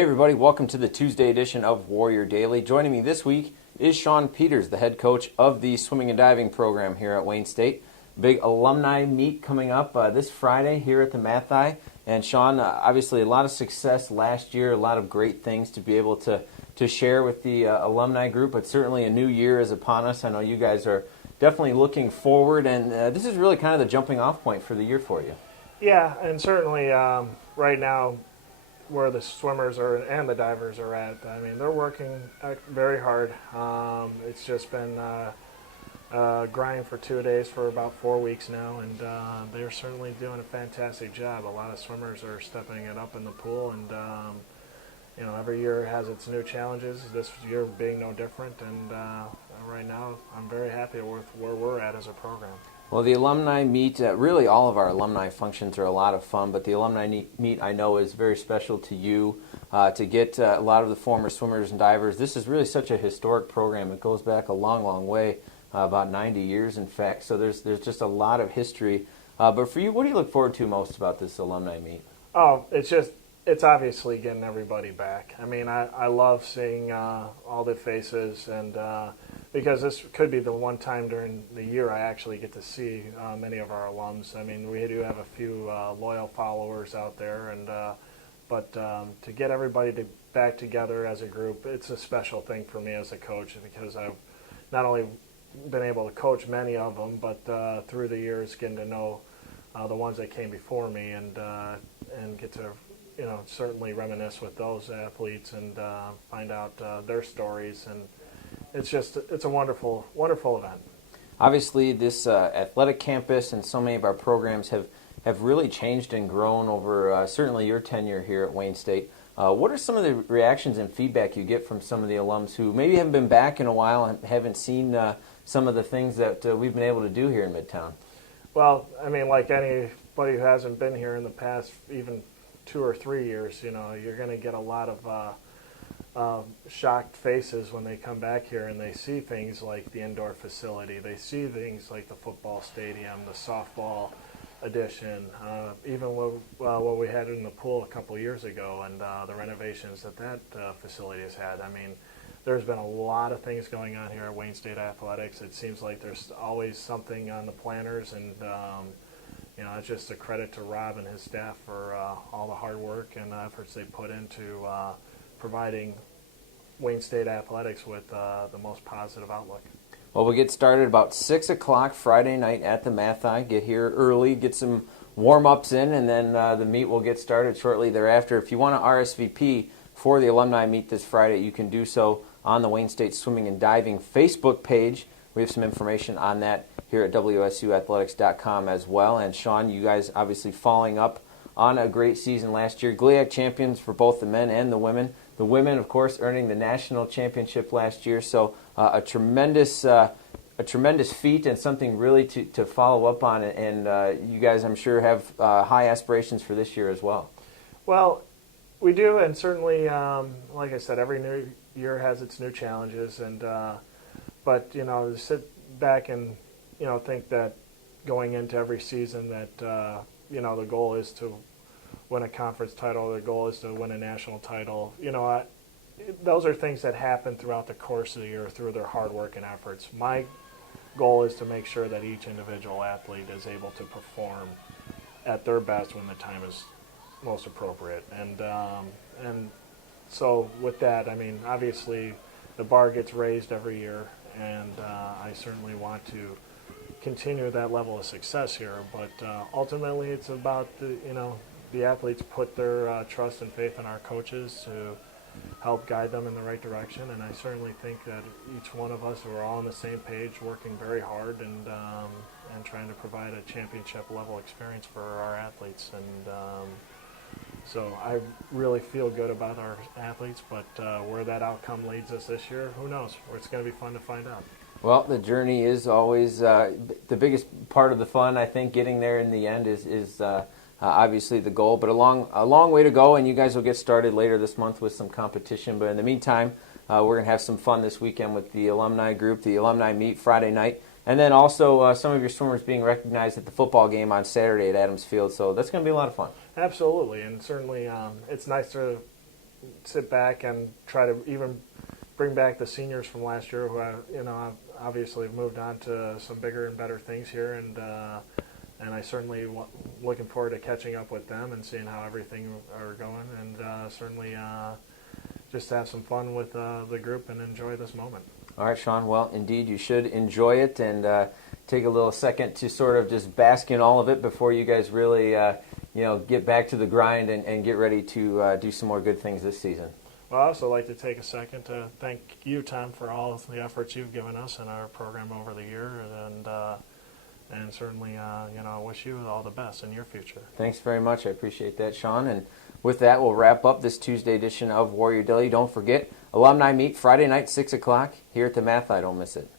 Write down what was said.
Hey everybody, welcome to the Tuesday edition of Warrior Daily. Joining me this week is Sean Peters, the head coach of the swimming and diving program here at Wayne State. Big alumni meet coming up this Friday here at the Mathi. And Sean, obviously a lot of success last year, a lot of great things to be able to share with the alumni group, but certainly a new year is upon us. I know you guys are definitely looking forward, and this is really kind of the jumping off point for the year for you. Yeah, and certainly right now where the swimmers are and the divers are at, I mean, they're working very hard. It's just been grind for 2 days for about 4 weeks now, and they're certainly doing a fantastic job. A lot of swimmers are stepping it up in the pool, and every year has its new challenges. This year being no different, and right now I'm very happy with where we're at as a program. Well, the Alumni Meet, really all of our alumni functions are a lot of fun, but the Alumni Meet I know is very special to you, to get a lot of the former swimmers and divers. This is really such a historic program. It goes back a long, long way, about 90 years in fact, so there's just a lot of history. But for you, what do you look forward to most about this Alumni Meet? Oh, it's obviously getting everybody back. I mean, I love seeing all the faces, and because this could be the one time during the year I actually get to see many of our alums. I mean, we do have a few loyal followers out there, and but to get everybody back together as a group, it's a special thing for me as a coach, because I've not only been able to coach many of them, but through the years getting to know the ones that came before me, and get to certainly reminisce with those athletes and find out their stories, and it's a wonderful event. Obviously, this athletic campus and so many of our programs have really changed and grown over certainly your tenure here at Wayne State. What are some of the reactions and feedback you get from some of the alums who maybe haven't been back in a while and haven't seen some of the things that we've been able to do here in Midtown? Well, I mean, like anybody who hasn't been here in the past even 2 or 3 years, you're going to get a lot of shocked faces when they come back here and they see things like the indoor facility. They see things like the football stadium, the softball addition, even what we had in the pool a couple years ago, and the renovations that facility has had. I mean, there's been a lot of things going on here at Wayne State Athletics. It seems like there's always something on the planners, and it's just a credit to Rob and his staff for all the hard work and efforts they put into providing Wayne State Athletics with the most positive outlook. Well, we'll get started about 6 o'clock Friday night at the Mathi. Get here early, get some warm-ups in, and then the meet will get started shortly thereafter. If you want to RSVP for the Alumni Meet this Friday, you can do so on the Wayne State Swimming and Diving Facebook page. We have some information on that here at WSUathletics.com as well. And Sean, you guys obviously following up on a great season last year. GLIAC champions for both the men and the women. The women, of course, earning the national championship last year. So a tremendous feat and something really to follow up on. And you guys, I'm sure, have high aspirations for this year as well. Well, we do, and certainly, like I said, every new year has its new challenges. And but to sit back and think that going into every season that the goal is to win a conference title, the goal is to win a national title. Those are things that happen throughout the course of the year through their hard work and efforts. My goal is to make sure that each individual athlete is able to perform at their best when the time is most appropriate. And so with that, I mean, obviously the bar gets raised every year, and I certainly want to continue that level of success here. But ultimately, it's about the athletes put their trust and faith in our coaches to help guide them in the right direction. And I certainly think that each one of us are all on the same page, working very hard and trying to provide a championship level experience for our athletes. And so I really feel good about our athletes, but where that outcome leads us this year, who knows? It's going to be fun to find out. Well, the journey is always the biggest part of the fun. I think getting there in the end is obviously the goal, but a long way to go, and you guys will get started later this month with some competition. But in the meantime, we're going to have some fun this weekend with the alumni group, the Alumni Meet Friday night, and then also some of your swimmers being recognized at the football game on Saturday at Adams Field. So that's going to be a lot of fun. Absolutely, and certainly it's nice to sit back and try to even bring back the seniors from last year who obviously have moved on to some bigger and better things here, and I certainly looking forward to catching up with them and seeing how everything are going, and certainly just have some fun with the group and enjoy this moment. All right, Sean. Well, indeed, you should enjoy it and take a little second to sort of just bask in all of it before you guys really, get back to the grind and get ready to do some more good things this season. Well, I'd also like to take a second to thank you, Tom, for all of the efforts you've given us in our program over the year, and certainly, wish you all the best in your future. Thanks very much. I appreciate that, Sean. And with that, we'll wrap up this Tuesday edition of Warrior Daily. Don't forget, Alumni Meet Friday night, 6 o'clock here at the Mathi. Don't miss it.